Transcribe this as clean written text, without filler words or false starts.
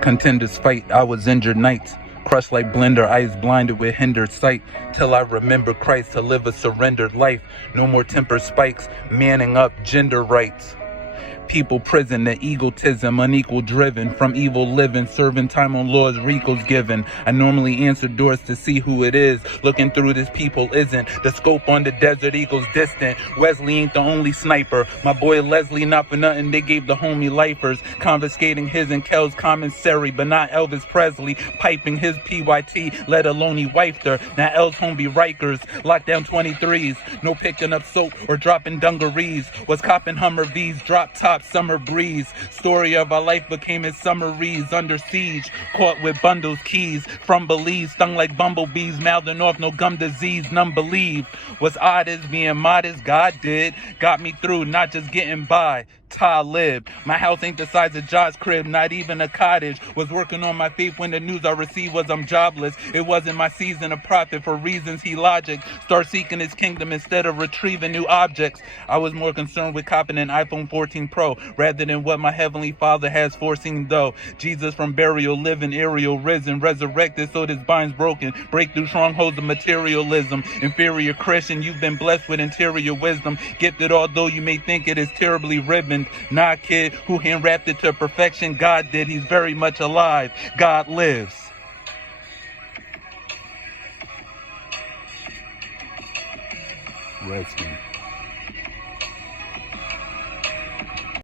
Contenders fight, I was injured nights. Crushed like blender, eyes blinded with hindered sight. Till I remember Christ to live a surrendered life. No more temper spikes, manning up gender rights. People prison, the egotism, unequal driven from evil living, serving time on laws RICO's given. I normally answer doors to see who it is. Looking through this people isn't. The scope on the desert eagle's distant. Wesley ain't the only sniper. My boy Leslie, not for nothing, they gave the homie lifers. Confiscating his and Kell's commissary, but not Elvis Presley. Piping his PYT, let alone he wifed her. Now L's home be Rikers. Lockdown 23s. No picking up soap or dropping dungarees. Was copping Hummer V's, drop top. Summer breeze, story of our life became his summaries. Under siege, caught with bundles keys from Belize, stung like bumblebees, mouthing off no gum disease. None believe what's odd is being modest. God did, got me through, not just getting by. I lived. My house ain't the size of Josh's crib, not even a cottage. Was working on my faith when the news I received was I'm jobless. It wasn't my season of profit for reasons he logic. Start seeking his kingdom instead of retrieving new objects. I was more concerned with copping an iPhone 14 Pro rather than what my heavenly Father has foreseen though. Jesus from burial, living, aerial, risen, resurrected so this bind's broken. Break through strongholds of materialism. Inferior Christian, you've been blessed with interior wisdom. Gifted although you may think it is terribly ribboned. Nah, kid, who hand wrapped it to perfection? God did. He's very much alive. God lives. Redskin.